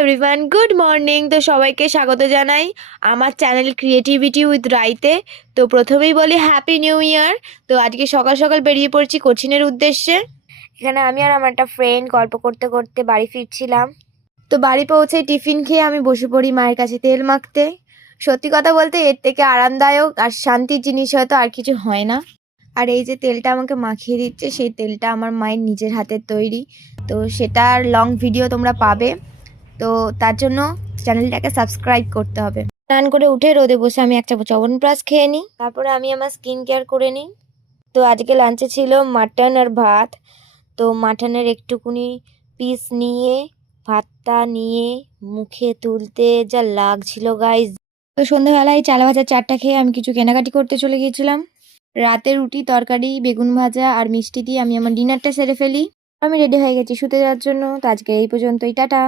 Everyone, good morning. তো সবাইকে স্বাগত জানাই আমার চ্যানেল ক্রিয়েটিভিটি উইথ রাইতে। তো প্রথমেই বলি হ্যাপি নিউ ইয়ার। তো আজকে সকাল সকাল বেরিয়ে পড়ছি কোচিনের উদ্দেশ্যে। এখানে আমি আর আমার একটা ফ্রেন্ড গল্প করতে করতে বাড়ি ফিরছিলাম। তো বাড়ি পৌঁছে টিফিন খেয়ে আমি বসে পড়ি মায়ের কাছে তেল মাখতে। সত্যি কথা বলতে এর থেকে আরামদায়ক আর শান্তির জিনিস হয়তো আর কিছু হয় না। আর এই যে তেলটা আমাকে মাখিয়ে দিচ্ছে, সেই তেলটা আমার মায়ের নিজের হাতের তৈরি। তো সেটার লং ভিডিও তোমরা পাবে। তো তার জন্য চ্যানেলটাকে সাবস্ক্রাইব করতে হবে। স্নান করে উঠে রোদে বসে আমি একটা চ্যবনপ্রাশ খেয়ে নিই, তারপরে আমি আমার স্কিন কেয়ার করে নিই। তো আজকে লাঞ্চে ছিল মাটন আর ভাত। তো মাটনের একটুকুনি পিস নিয়ে ভাতটা নিয়ে মুখে তুলতে যা লাগছিল গাইজ। তো সন্ধ্যাবেলায় চালা ভাজার চারটা খেয়ে আমি কিছু কেনাকাটি করতে চলে গিয়েছিলাম। রাতে রুটি তরকারি বেগুন ভাজা আর মিষ্টি দিয়ে আমি আমার ডিনারটা সেরে ফেলি। আমি রেডি হয়ে গেছি শুতে যাওয়ার জন্য। তো আজকে এই পর্যন্তই, টাটা।